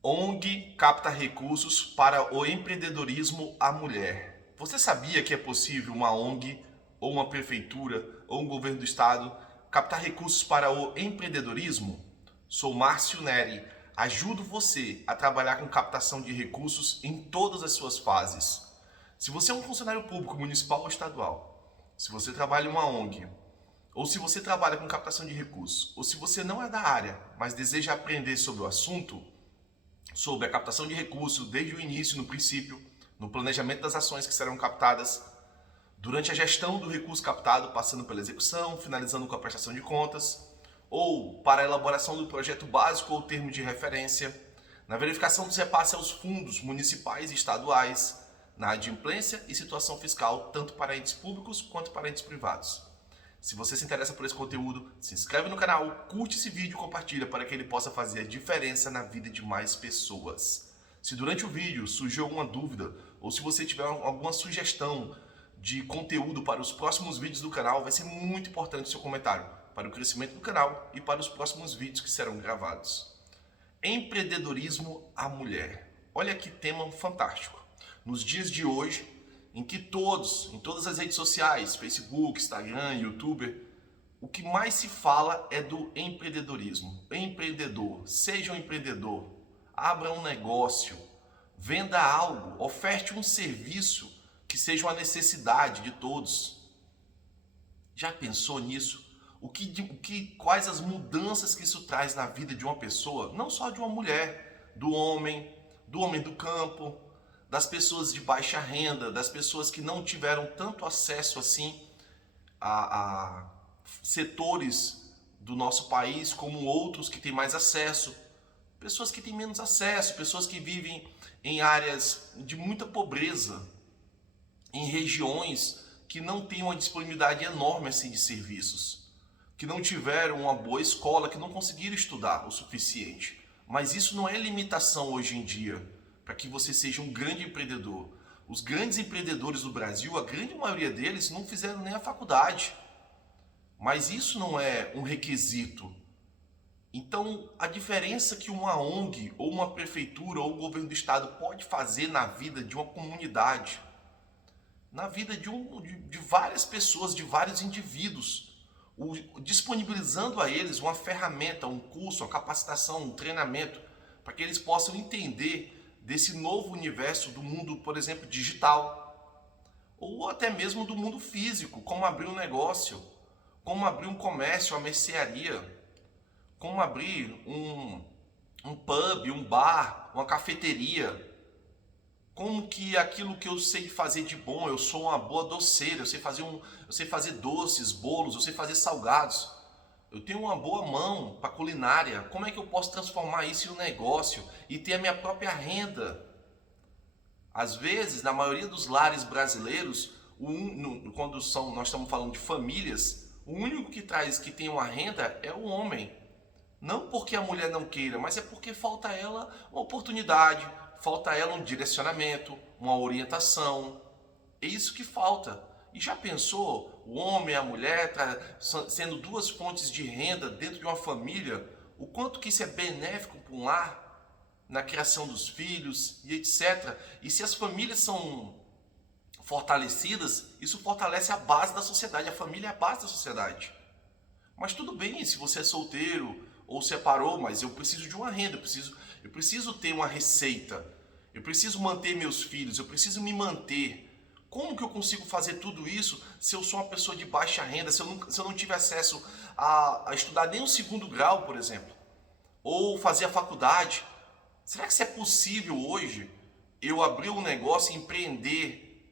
ONG capta recursos para o empreendedorismo à mulher. Você sabia que é possível uma ONG, ou uma prefeitura, ou um governo do estado captar recursos para o empreendedorismo? Sou Márcio Neri. Ajudo você a trabalhar com captação de recursos em todas as suas fases. Se você é um funcionário público municipal ou estadual, se você trabalha em uma ONG, ou se você trabalha com captação de recursos, ou se você não é da área, mas deseja aprender sobre o assunto, sobre a captação de recursos desde o início, no princípio, no planejamento das ações que serão captadas, durante a gestão do recurso captado, passando pela execução, finalizando com a prestação de contas, ou para a elaboração do projeto básico ou termo de referência, na verificação dos repasses aos fundos municipais e estaduais, na adimplência e situação fiscal, tanto para entes públicos quanto para entes privados. Se você se interessa por esse conteúdo, se inscreve no canal, curte esse vídeo e compartilha para que ele possa fazer a diferença na vida de mais pessoas. Se durante o vídeo surgiu alguma dúvida ou se você tiver alguma sugestão de conteúdo para os próximos vídeos do canal, vai ser muito importante o seu comentário para o crescimento do canal e para os próximos vídeos que serão gravados. Empreendedorismo à mulher. Olha que tema fantástico. Nos dias de hoje, em que em todas as redes sociais, Facebook, Instagram, YouTube, o que mais se fala é do empreendedorismo. Empreendedor, seja um empreendedor, abra um negócio, venda algo, oferte um serviço que seja uma necessidade de todos. Já pensou nisso? Quais as mudanças que isso traz na vida de uma pessoa, não só de uma mulher, do homem do campo, das pessoas de baixa renda, das pessoas que não tiveram tanto acesso assim a setores do nosso país como outros que têm mais acesso, pessoas que têm menos acesso, pessoas que vivem em áreas de muita pobreza, em regiões que não têm uma disponibilidade enorme assim de serviços, que não tiveram uma boa escola, que não conseguiram estudar o suficiente. Mas isso não é limitação hoje em dia para que você seja um grande empreendedor. Os grandes empreendedores do Brasil, a grande maioria deles não fizeram nem a faculdade. Mas isso não é um requisito. Então, a diferença que uma ONG, ou uma prefeitura, ou o governo do estado pode fazer na vida de uma comunidade, na vida de várias pessoas, de vários indivíduos, disponibilizando a eles uma ferramenta, um curso, uma capacitação, um treinamento, para que eles possam entender desse novo universo do mundo, por exemplo, digital, ou até mesmo do mundo físico, como abrir um negócio, como abrir um comércio, uma mercearia, como abrir um pub, um bar, uma cafeteria, como que aquilo que eu sei fazer de bom, eu sou uma boa doceira, eu sei fazer doces, bolos, eu sei fazer salgados, eu tenho uma boa mão para culinária, como é que eu posso transformar isso em um negócio e ter a minha própria renda? Às vezes, na maioria dos lares brasileiros, quando nós estamos falando de famílias, o único que tem uma renda é o homem. Não porque a mulher não queira, mas é porque falta a ela uma oportunidade, falta a ela um direcionamento, uma orientação. É isso que falta. E já pensou o homem e a mulher sendo duas fontes de renda dentro de uma família? O quanto que isso é benéfico para um lar, na criação dos filhos e etc. E se as famílias são fortalecidas, isso fortalece a base da sociedade. A família é a base da sociedade. Mas tudo bem se você é solteiro ou separou, mas eu preciso de uma renda, eu preciso ter uma receita, eu preciso manter meus filhos, eu preciso me manter. Como que eu consigo fazer tudo isso se eu sou uma pessoa de baixa renda, se eu não tive acesso a estudar nem um segundo grau, por exemplo, ou fazer a faculdade? Será que isso é possível hoje, eu abrir um negócio, empreender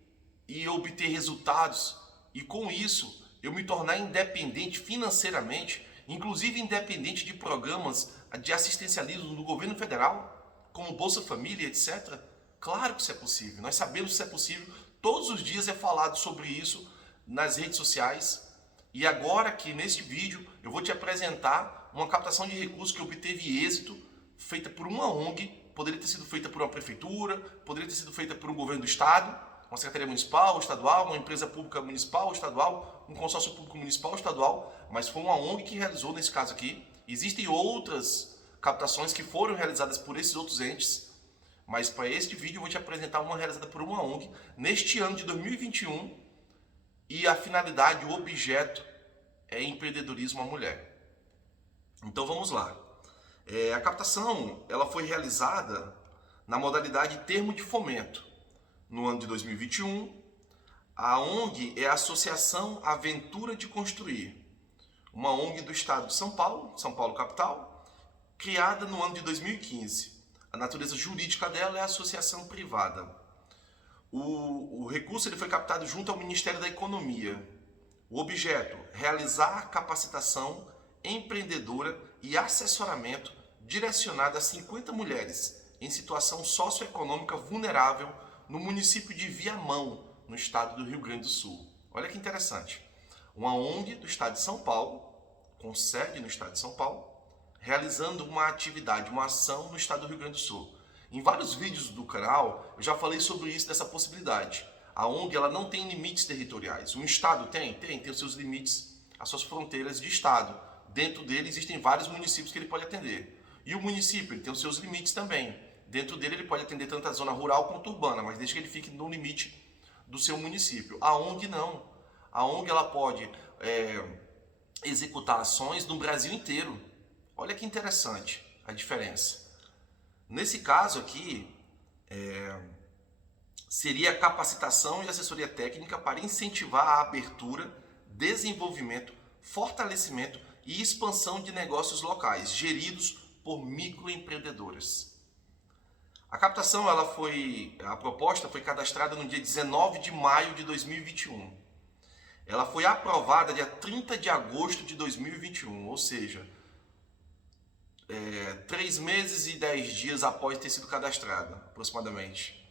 e obter resultados e com isso eu me tornar independente financeiramente, inclusive independente de programas de assistencialismo do governo federal, como Bolsa Família, etc. Claro que isso é possível, nós sabemos que isso é possível, todos os dias é falado sobre isso nas redes sociais. E agora aqui neste vídeo eu vou te apresentar uma captação de recursos que obteve êxito, feita por uma ONG, poderia ter sido feita por uma prefeitura, poderia ter sido feita por um governo do estado, uma secretaria municipal ou estadual, uma empresa pública municipal ou estadual, um consórcio público municipal ou estadual, mas foi uma ONG que realizou nesse caso aqui. Existem outras captações que foram realizadas por esses outros entes, mas para este vídeo eu vou te apresentar uma realizada por uma ONG neste ano de 2021 e a finalidade, o objeto é empreendedorismo à mulher. Então vamos lá. A captação ela foi realizada na modalidade termo de fomento. No ano de 2021, a ONG é a Associação Aventura de Construir, uma ONG do estado de São Paulo capital, criada no ano de 2015. A natureza jurídica dela é associação privada. O recurso ele foi captado junto ao Ministério da Economia. O objeto, realizar capacitação empreendedora e assessoramento direcionado a 50 mulheres em situação socioeconômica vulnerável no município de Viamão, no estado do Rio Grande do Sul. Olha que interessante. Uma ONG do estado de São Paulo, com sede no estado de São Paulo, realizando uma atividade, uma ação no estado do Rio Grande do Sul. Em vários vídeos do canal, eu já falei sobre isso, dessa possibilidade. A ONG ela não tem limites territoriais. Um estado tem os seus limites, as suas fronteiras de estado. Dentro dele existem vários municípios que ele pode atender. E o município ele tem os seus limites também. Dentro dele ele pode atender tanto a zona rural quanto urbana, mas desde que ele fique no limite do seu município. A ONG não. A ONG ela pode executar ações no Brasil inteiro. Olha que interessante a diferença. Nesse caso aqui, seria capacitação e assessoria técnica para incentivar a abertura, desenvolvimento, fortalecimento e expansão de negócios locais, geridos por microempreendedoras. A captação, a proposta foi cadastrada no dia 19 de maio de 2021. Ela foi aprovada dia 30 de agosto de 2021, ou seja, 3 meses e 10 dias após ter sido cadastrada, aproximadamente.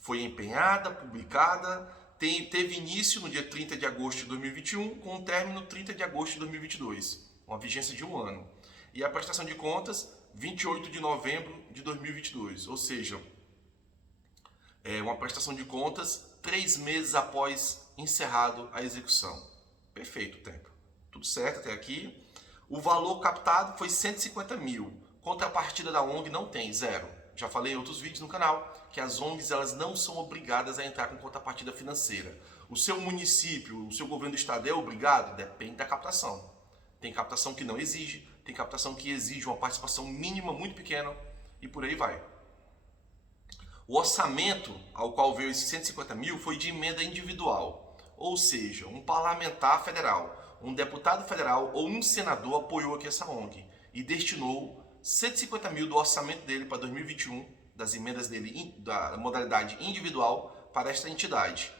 Foi empenhada, publicada, teve início no dia 30 de agosto de 2021, com término 30 de agosto de 2022, uma vigência de 1 ano. E a prestação de contas, 28 de novembro de 2022, ou seja, uma prestação de contas 3 meses após encerrado a execução. Perfeito o tempo. Tudo certo até aqui. O valor captado foi 150 mil. Contrapartida da ONG não tem, zero. Já falei em outros vídeos no canal que as ONGs elas não são obrigadas a entrar com contrapartida financeira. O seu município, o seu governo do estado é obrigado? Depende da captação. Tem captação que não exige, tem captação que exige uma participação mínima muito pequena e por aí vai. O orçamento ao qual veio esses 150 mil foi de emenda individual, ou seja, um parlamentar federal, um deputado federal ou um senador apoiou aqui essa ONG e destinou 150 mil do orçamento dele para 2021, das emendas dele da modalidade individual para esta entidade.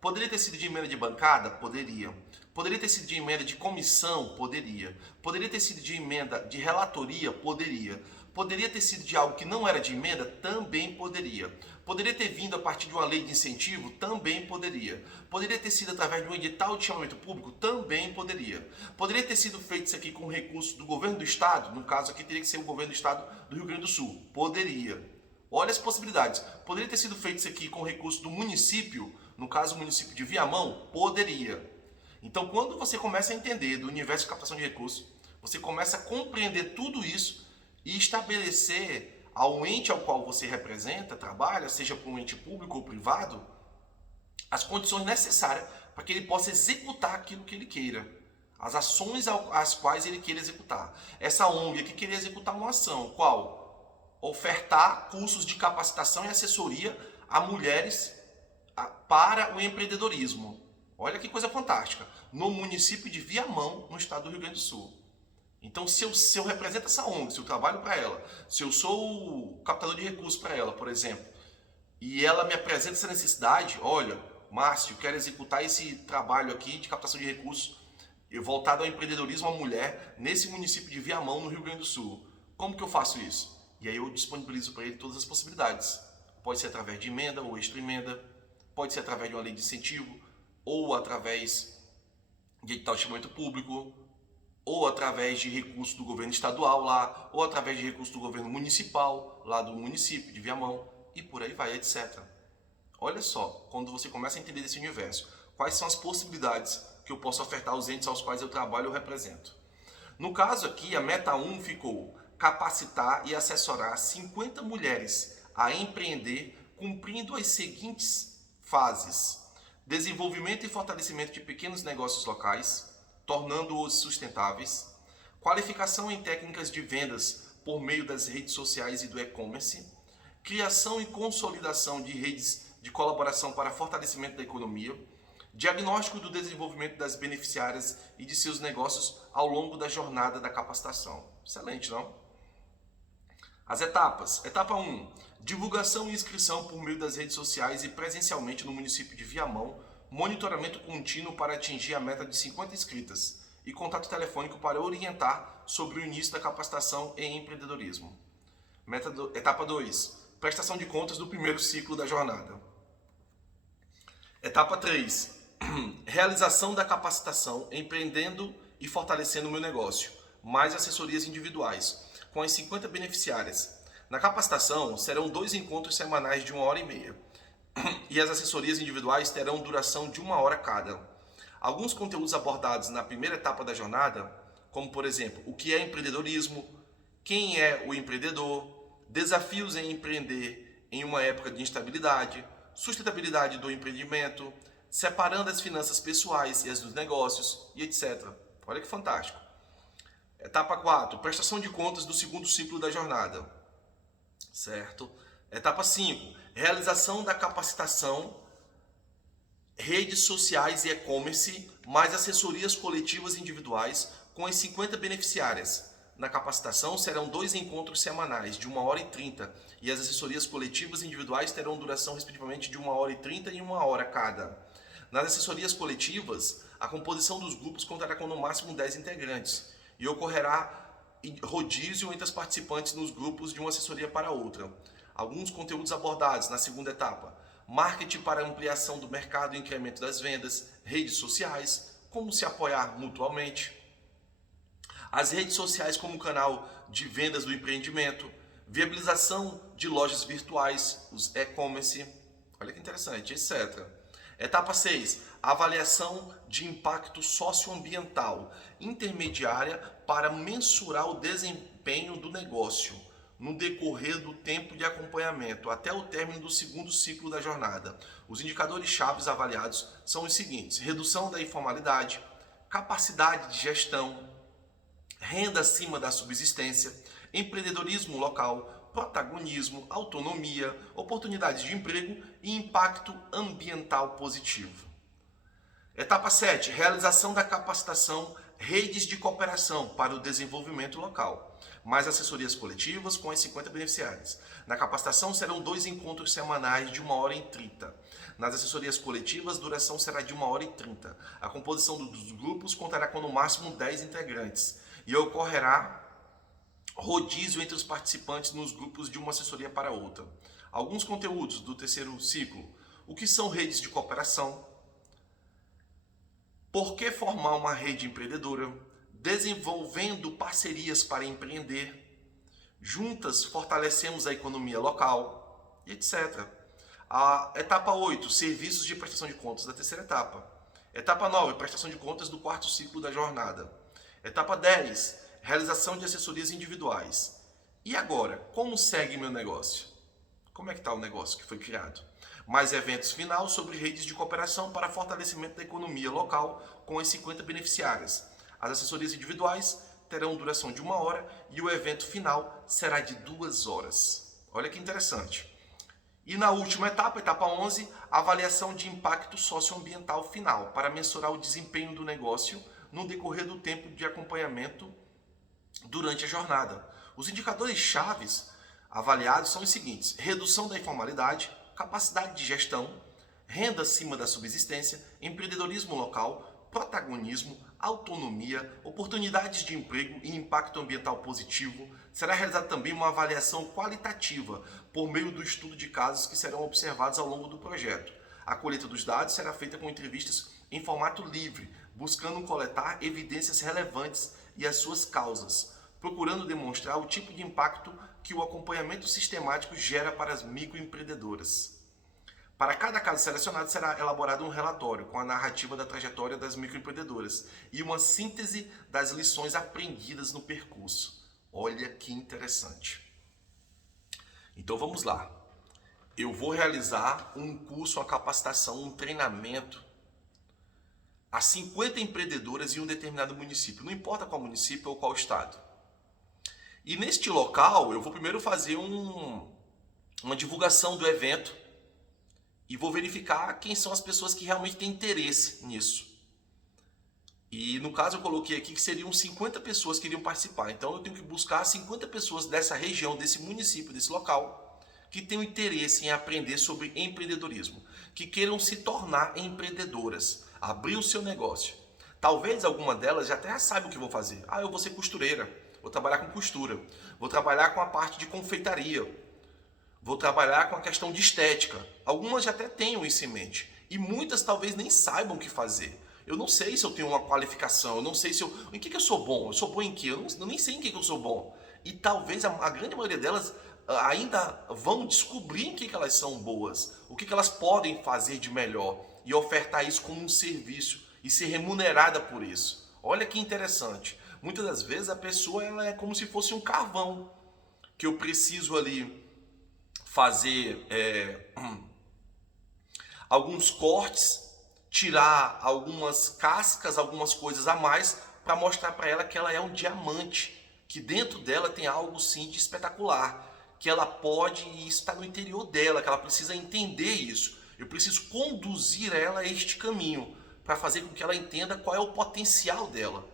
Poderia ter sido de emenda de bancada? Poderia. Poderia ter sido de emenda de comissão? Poderia. Poderia ter sido de emenda de relatoria? Poderia. Poderia ter sido de algo que não era de emenda? Também poderia. Poderia ter vindo a partir de uma lei de incentivo? Também poderia. Poderia ter sido através de um edital de chamamento público? Também poderia. Poderia ter sido feito isso aqui com recurso do governo do estado? No caso aqui teria que ser o governo do estado do Rio Grande do Sul. Poderia. Olha as possibilidades. Poderia ter sido feito isso aqui com recurso do município? No caso, o município de Viamão? Poderia. Então, quando você começa a entender do universo de captação de recursos, você começa a compreender tudo isso e estabelecer ao ente ao qual você representa, trabalha, seja para um ente público ou privado, as condições necessárias para que ele possa executar aquilo que ele queira, as ações às quais ele queira executar. Essa ONG aqui queria executar uma ação, qual? Ofertar cursos de capacitação e assessoria a mulheres para o empreendedorismo. Olha que coisa fantástica. No município de Viamão, no estado do Rio Grande do Sul. Então, se eu represento essa ONG, se eu trabalho para ela, se eu sou o captador de recursos para ela, por exemplo, e ela me apresenta essa necessidade, olha, Márcio, quero executar esse trabalho aqui de captação de recursos voltado ao empreendedorismo à mulher nesse município de Viamão, no Rio Grande do Sul. Como que eu faço isso? E aí eu disponibilizo para ele todas as possibilidades. Pode ser através de emenda ou extra-emenda, pode ser através de uma lei de incentivo, ou através de edital de chamamento público, ou através de recurso do governo estadual lá, ou através de recurso do governo municipal, lá do município de Viamão, e por aí vai, etc. Olha só, quando você começa a entender desse universo, quais são as possibilidades que eu posso ofertar aos entes aos quais eu trabalho ou represento. No caso aqui, a meta 1 ficou capacitar e assessorar 50 mulheres a empreender cumprindo as seguintes fases: desenvolvimento e fortalecimento de pequenos negócios locais, tornando-os sustentáveis, qualificação em técnicas de vendas por meio das redes sociais e do e-commerce, criação e consolidação de redes de colaboração para fortalecimento da economia, diagnóstico do desenvolvimento das beneficiárias e de seus negócios ao longo da jornada da capacitação. Excelente, não? As etapas. Etapa 1. Divulgação e inscrição por meio das redes sociais e presencialmente no município de Viamão, monitoramento contínuo para atingir a meta de 50 inscritas e contato telefônico para orientar sobre o início da capacitação em empreendedorismo. Etapa 2. Prestação de contas do primeiro ciclo da jornada. Etapa 3. Realização da capacitação, empreendendo e fortalecendo o meu negócio, mais assessorias individuais, com as 50 beneficiárias. Na capacitação, serão 2 encontros semanais de 1h30, e as assessorias individuais terão duração de 1 hora cada. Alguns conteúdos abordados na primeira etapa da jornada, como por exemplo, o que é empreendedorismo, quem é o empreendedor, desafios em empreender em uma época de instabilidade, sustentabilidade do empreendimento, separando as finanças pessoais e as dos negócios, e etc. Olha que fantástico. Etapa 4, prestação de contas do segundo ciclo da jornada. Certo? Etapa 5, realização da capacitação, redes sociais e e-commerce, mais assessorias coletivas individuais com as 50 beneficiárias. Na capacitação serão 2 encontros semanais de 1h30 e as assessorias coletivas individuais terão duração respectivamente de 1h30 e 1 hora cada. Nas assessorias coletivas, a composição dos grupos contará com no máximo 10 integrantes e ocorrerá rodízio entre as participantes nos grupos de uma assessoria para outra. Alguns conteúdos abordados na segunda etapa: marketing para ampliação do mercado e incremento das vendas, redes sociais, como se apoiar mutuamente, as redes sociais como canal de vendas do empreendimento, viabilização de lojas virtuais, os e-commerce, olha que interessante, etc. Etapa 6, avaliação de impacto socioambiental, intermediária para mensurar o desempenho do negócio no decorrer do tempo de acompanhamento até o término do segundo ciclo da jornada. Os indicadores chaves avaliados são os seguintes: redução da informalidade, capacidade de gestão, renda acima da subsistência, empreendedorismo local, protagonismo, autonomia, oportunidades de emprego e impacto ambiental positivo. Etapa 7, realização da capacitação, redes de cooperação para o desenvolvimento local, mais assessorias coletivas com as 50 beneficiárias. Na capacitação serão 2 encontros semanais de 1h30. Nas assessorias coletivas, duração será de 1h30. A composição dos grupos contará com no máximo 10 integrantes e ocorrerá rodízio entre os participantes nos grupos de uma assessoria para outra. Alguns conteúdos do terceiro ciclo: o que são redes de cooperação, por que formar uma rede empreendedora, desenvolvendo parcerias para empreender, juntas fortalecemos a economia local, etc. A etapa 8, serviços de prestação de contas da terceira etapa. Etapa 9, prestação de contas do quarto ciclo da jornada. Etapa 10, realização de assessorias individuais. E agora, como segue meu negócio? Como é que está o negócio que foi criado? Mais eventos final sobre redes de cooperação para fortalecimento da economia local com as 50 beneficiárias. As assessorias individuais terão duração de 1 hora e o evento final será de 2 horas. Olha que interessante. E na última etapa, etapa 11, avaliação de impacto socioambiental final para mensurar o desempenho do negócio no decorrer do tempo de acompanhamento durante a jornada. Os indicadores chaves avaliados são os seguintes: redução da informalidade, capacidade de gestão, renda acima da subsistência, empreendedorismo local, protagonismo, autonomia, oportunidades de emprego e impacto ambiental positivo. Será realizada também uma avaliação qualitativa por meio do estudo de casos que serão observados ao longo do projeto. A colheita dos dados será feita com entrevistas em formato livre, buscando coletar evidências relevantes e as suas causas, procurando demonstrar o tipo de impacto que o acompanhamento sistemático gera para as microempreendedoras. Para cada caso selecionado será elaborado um relatório com a narrativa da trajetória das microempreendedoras e uma síntese das lições aprendidas no percurso. Olha que interessante. Então vamos lá. Eu vou realizar um curso, uma capacitação, um treinamento a 50 empreendedoras em um determinado município, não importa qual município ou qual estado. E neste local eu vou primeiro fazer uma divulgação do evento e vou verificar quem são as pessoas que realmente têm interesse nisso. E no caso eu coloquei aqui que seriam 50 pessoas que iriam participar. Então eu tenho que buscar 50 pessoas dessa região, desse município, desse local, que tenham interesse em aprender sobre empreendedorismo, que queiram se tornar empreendedoras, abrir o seu negócio. Talvez alguma delas já até saiba o que vou fazer. Eu vou ser costureira, vou trabalhar com costura, vou trabalhar com a parte de confeitaria, vou trabalhar com a questão de estética. Algumas já até tenham isso em mente e muitas talvez nem saibam o que fazer. Eu não sei se eu tenho uma qualificação, eu não sei se em que eu sou bom, eu sou bom em que? Eu nem sei em que eu sou bom. E talvez a grande maioria delas ainda vão descobrir em que elas são boas, o que elas podem fazer de melhor e ofertar isso como um serviço e ser remunerada por isso. Olha que interessante. Muitas das vezes a pessoa ela é como se fosse um carvão que eu preciso ali fazer alguns cortes, tirar algumas cascas, algumas coisas a mais para mostrar para ela que ela é um diamante, que dentro dela tem algo sim de espetacular, que ela pode, e isso está no interior dela, que ela precisa entender isso. Eu preciso conduzir ela a este caminho para fazer com que ela entenda qual é o potencial dela.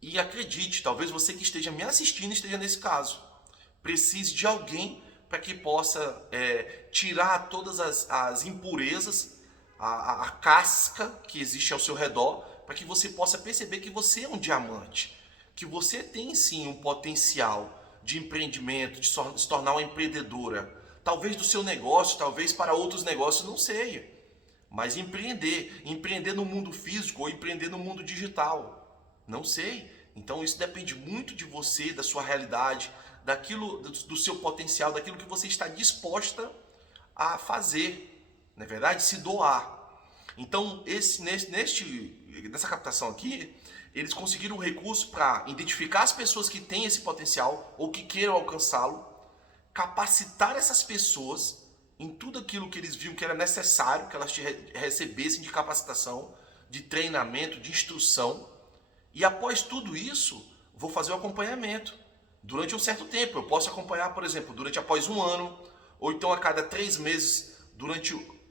E acredite, talvez você que esteja me assistindo esteja nesse caso. Precise de alguém para que possa tirar todas as impurezas, a casca que existe ao seu redor, para que você possa perceber que você é um diamante, que você tem sim um potencial de empreendimento, de se tornar uma empreendedora, talvez do seu negócio, talvez para outros negócios, não sei, mas empreender no mundo físico ou empreender no mundo digital, não sei. Então isso depende muito de você, da sua realidade, daquilo, do seu potencial, daquilo que você está disposta a fazer, não é verdade? Se doar. Então nessa captação aqui, eles conseguiram um recurso para identificar as pessoas que têm esse potencial ou que queiram alcançá-lo, capacitar essas pessoas em tudo aquilo que eles viam que era necessário que elas recebessem de capacitação, de treinamento, de instrução. E após tudo isso, vou fazer o acompanhamento durante um certo tempo. Eu posso acompanhar, por exemplo, após um ano, ou então a cada 3 meses,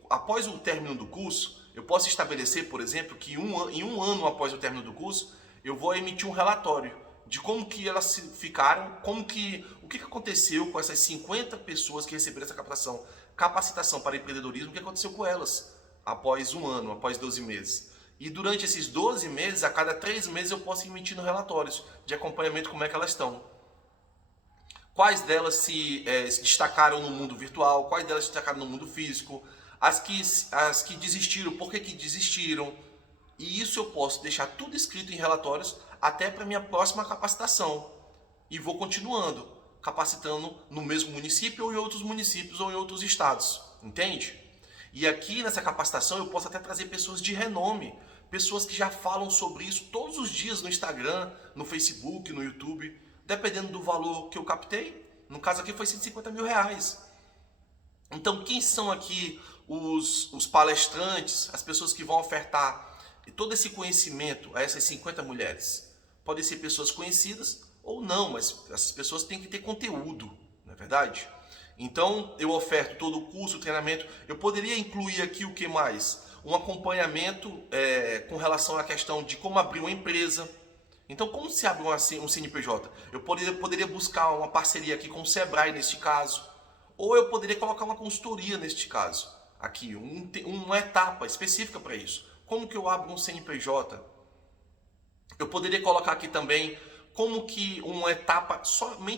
após o término do curso. Eu posso estabelecer, por exemplo, que em um ano após o término do curso, eu vou emitir um relatório de como que elas ficaram, o que aconteceu com essas 50 pessoas que receberam essa capacitação para empreendedorismo, o que aconteceu com elas após um ano, após 12 meses. E durante esses 12 meses, a cada 3 meses, eu posso ir emitindo relatórios de acompanhamento, como é que elas estão. Quais delas se destacaram no mundo virtual, quais delas se destacaram no mundo físico, as que desistiram, por que desistiram. E isso eu posso deixar tudo escrito em relatórios até para minha próxima capacitação. E vou continuando, capacitando no mesmo município ou em outros municípios ou em outros estados. Entende? E aqui nessa capacitação eu posso até trazer pessoas de renome, pessoas que já falam sobre isso todos os dias no Instagram, no Facebook, no YouTube, dependendo do valor que eu captei. No caso aqui foi R$150 mil. Então quem são aqui os palestrantes, as pessoas que vão ofertar todo esse conhecimento a essas 50 mulheres? Podem ser pessoas conhecidas ou não, mas essas pessoas têm que ter conteúdo, não é verdade? Então eu oferto todo o curso, o treinamento. Eu poderia incluir aqui o que mais? Um acompanhamento com relação à questão de como abrir uma empresa. Então como se abre um CNPJ? Eu poderia buscar uma parceria aqui com o Sebrae neste caso. Ou eu poderia colocar uma consultoria neste caso. Aqui, uma etapa específica para isso. Como que eu abro um CNPJ? Eu poderia colocar aqui também como que uma etapa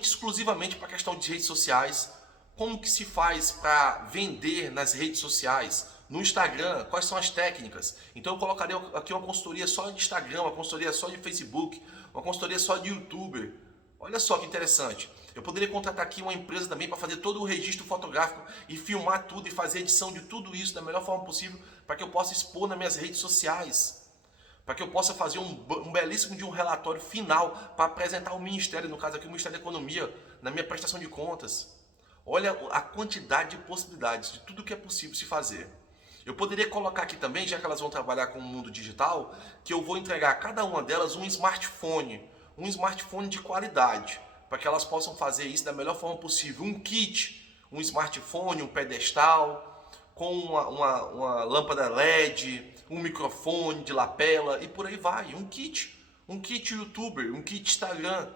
exclusivamente para a questão de redes sociais. Como que se faz para vender nas redes sociais? No Instagram, quais são as técnicas? Então eu colocaria aqui uma consultoria só de Instagram, uma consultoria só de Facebook, uma consultoria só de YouTuber. Olha só que interessante. Eu poderia contratar aqui uma empresa também para fazer todo o registro fotográfico e filmar tudo e fazer edição de tudo isso da melhor forma possível para que eu possa expor nas minhas redes sociais. para que eu possa fazer um belíssimo de um relatório final para apresentar ao Ministério, no caso aqui o Ministério da Economia, na minha prestação de contas. Olha a quantidade de possibilidades, de tudo que é possível se fazer. Eu poderia colocar aqui também, já que elas vão trabalhar com o mundo digital, que eu vou entregar a cada uma delas um smartphone de qualidade, para que elas possam fazer isso da melhor forma possível. Um kit, um smartphone, um pedestal, com uma lâmpada LED, um microfone de lapela e por aí vai. Um kit youtuber, um kit Instagram,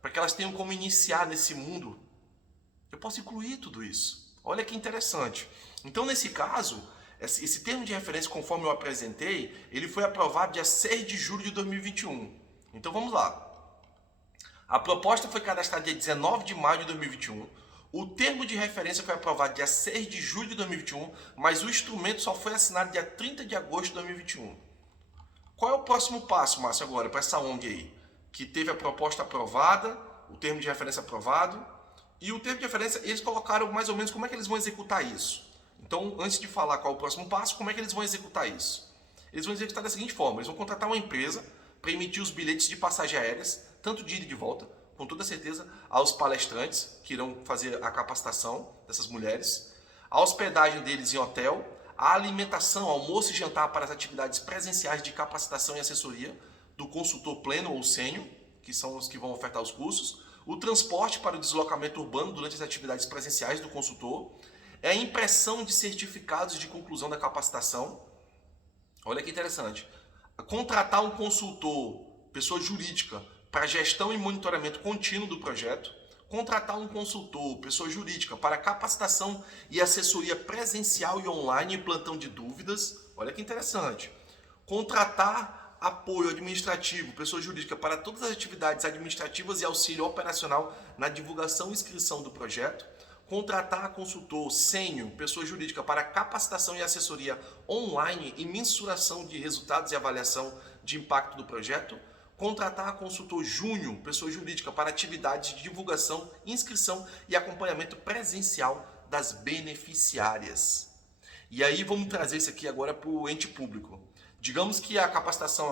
para que elas tenham como iniciar nesse mundo. Eu posso incluir tudo isso. Olha que interessante. Então, nesse caso, esse termo de referência, conforme eu apresentei, ele foi aprovado dia 6 de julho de 2021. Então, vamos lá. A proposta foi cadastrada dia 19 de maio de 2021. O termo de referência foi aprovado dia 6 de julho de 2021, mas o instrumento só foi assinado dia 30 de agosto de 2021. Qual é o próximo passo, Márcio, agora, para essa ONG aí? Que teve a proposta aprovada, o termo de referência aprovado, e o termo de referência, eles colocaram mais ou menos como é que eles vão executar isso. Então, antes de falar qual é o próximo passo, como é que eles vão executar isso? Eles vão executar da seguinte forma: eles vão contratar uma empresa para emitir os bilhetes de passagem aéreas, tanto de ida e de volta, com toda certeza, aos palestrantes que irão fazer a capacitação dessas mulheres, a hospedagem deles em hotel, a alimentação, almoço e jantar para as atividades presenciais de capacitação e assessoria do consultor pleno ou sênior, que são os que vão ofertar os cursos, o transporte para o deslocamento urbano durante as atividades presenciais do consultor, a impressão de certificados de conclusão da capacitação. Olha que interessante. Contratar um consultor, pessoa jurídica, para gestão e monitoramento contínuo do projeto. Contratar um consultor, pessoa jurídica, para capacitação e assessoria presencial e online e plantão de dúvidas. Olha que interessante. Contratar apoio administrativo, pessoa jurídica, para todas as atividades administrativas e auxílio operacional na divulgação e inscrição do projeto. Contratar consultor sênior, pessoa jurídica, para capacitação e assessoria online e mensuração de resultados e avaliação de impacto do projeto. Contratar consultor júnior, pessoa jurídica, para atividades de divulgação, inscrição e acompanhamento presencial das beneficiárias. E aí vamos trazer isso aqui agora para o ente público. Digamos que a captação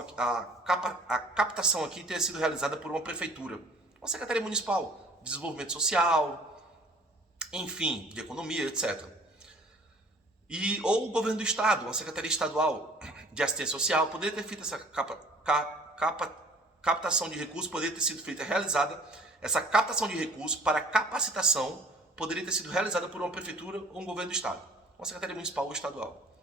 aqui tenha sido realizada por uma prefeitura, uma secretaria municipal, de desenvolvimento social, enfim, de economia, etc. Ou o governo do estado, uma secretaria estadual de assistência social, poderia ter feito essa captação de recursos, poderia ter sido realizada, essa captação de recursos para capacitação poderia ter sido realizada por uma prefeitura ou um governo do estado, uma secretaria municipal ou estadual.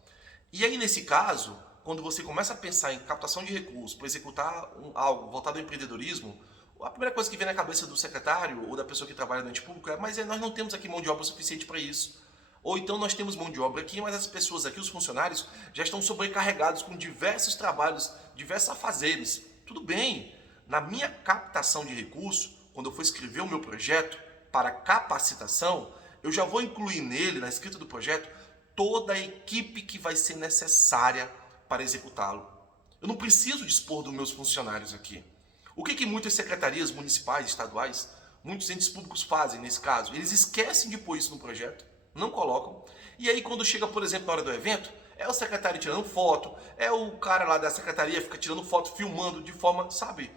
E aí, nesse caso, quando você começa a pensar em captação de recursos para executar algo voltado ao empreendedorismo, a primeira coisa que vem na cabeça do secretário ou da pessoa que trabalha no ente público é: mas nós não temos aqui mão de obra suficiente para isso. Ou então nós temos mão de obra aqui, mas as pessoas aqui, os funcionários, já estão sobrecarregados com diversos trabalhos, diversos afazeres. Tudo bem, na minha captação de recursos, quando eu for escrever o meu projeto para capacitação, eu já vou incluir nele, na escrita do projeto, toda a equipe que vai ser necessária para executá-lo. Eu não preciso dispor dos meus funcionários aqui. O que muitas secretarias municipais, estaduais, muitos entes públicos fazem nesse caso? Eles esquecem de pôr isso no projeto, não colocam. E aí quando chega, por exemplo, na hora do evento, é o secretário tirando foto, é o cara lá da secretaria fica tirando foto, filmando de forma, sabe,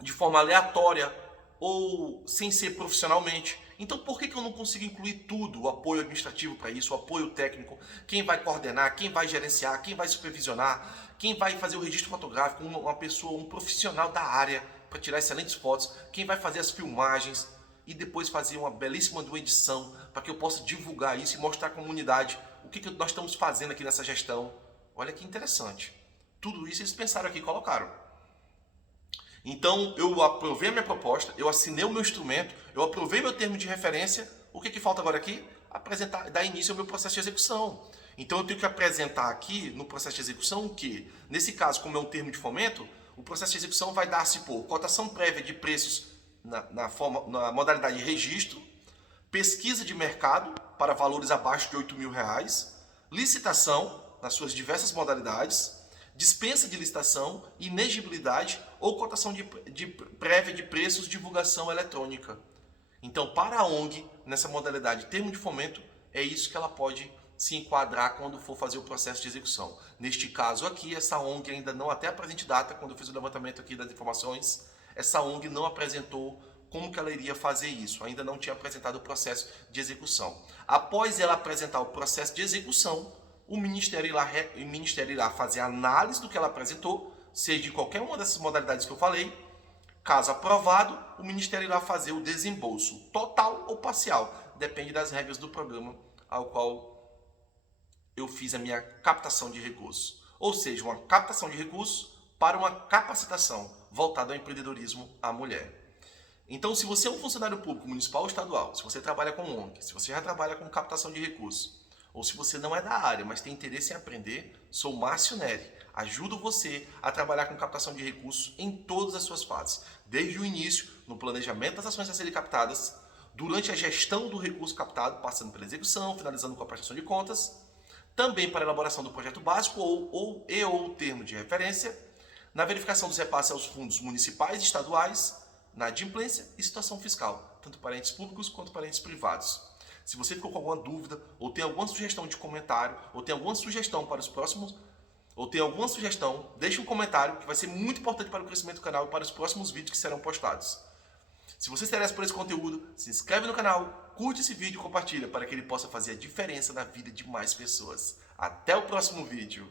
de forma aleatória ou sem ser profissionalmente. Então por que eu não consigo incluir tudo, o apoio administrativo para isso, o apoio técnico, quem vai coordenar, quem vai gerenciar, quem vai supervisionar, quem vai fazer o registro fotográfico, uma pessoa, um profissional da área para tirar excelentes fotos, quem vai fazer as filmagens e depois fazer uma belíssima edição para que eu possa divulgar isso e mostrar à comunidade o que nós estamos fazendo aqui nessa gestão. Olha que interessante. Tudo isso eles pensaram aqui e colocaram. Então, eu aprovei a minha proposta, eu assinei o meu instrumento, eu aprovei meu termo de referência. O que falta agora aqui? Apresentar, dar início ao meu processo de execução. Então, eu tenho que apresentar aqui no processo de execução o quê? Nesse caso, como é um termo de fomento, o processo de execução vai dar-se por cotação prévia de preços na modalidade de registro, pesquisa de mercado para valores abaixo de R$8.000, licitação nas suas diversas modalidades, dispensa de licitação, inegibilidade ou cotação de prévia de preços, divulgação eletrônica. Então, para a ONG, nessa modalidade termo de fomento, é isso que ela pode se enquadrar quando for fazer o processo de execução. Neste caso aqui, essa ONG ainda não, até a presente data, quando eu fiz o levantamento aqui das informações, essa ONG não apresentou como que ela iria fazer isso, ainda não tinha apresentado o processo de execução. Após ela apresentar o processo de execução, o Ministério irá fazer a análise do que ela apresentou, seja de qualquer uma dessas modalidades que eu falei. Caso aprovado, o Ministério irá fazer o desembolso total ou parcial, depende das regras do programa ao qual eu fiz a minha captação de recursos. Ou seja, uma captação de recursos para uma capacitação voltada ao empreendedorismo à mulher. Então, se você é um funcionário público municipal ou estadual, se você trabalha com ONG, se você já trabalha com captação de recursos, ou se você não é da área, mas tem interesse em aprender, sou Márcio Neri. Ajudo você a trabalhar com captação de recursos em todas as suas fases. Desde o início, no planejamento das ações a serem captadas, durante a gestão do recurso captado, passando pela execução, finalizando com a prestação de contas, também para a elaboração do projeto básico ou termo de referência, na verificação dos repasses aos fundos municipais e estaduais, na adimplência e situação fiscal, tanto para entes públicos quanto para entes privados. Se você ficou com alguma dúvida, ou tem alguma sugestão de comentário, ou tem alguma sugestão para os próximos, ou tem alguma sugestão, deixe um comentário que vai ser muito importante para o crescimento do canal e para os próximos vídeos que serão postados. Se você se interessa por esse conteúdo, se inscreve no canal, curte esse vídeo e compartilha para que ele possa fazer a diferença na vida de mais pessoas. Até o próximo vídeo!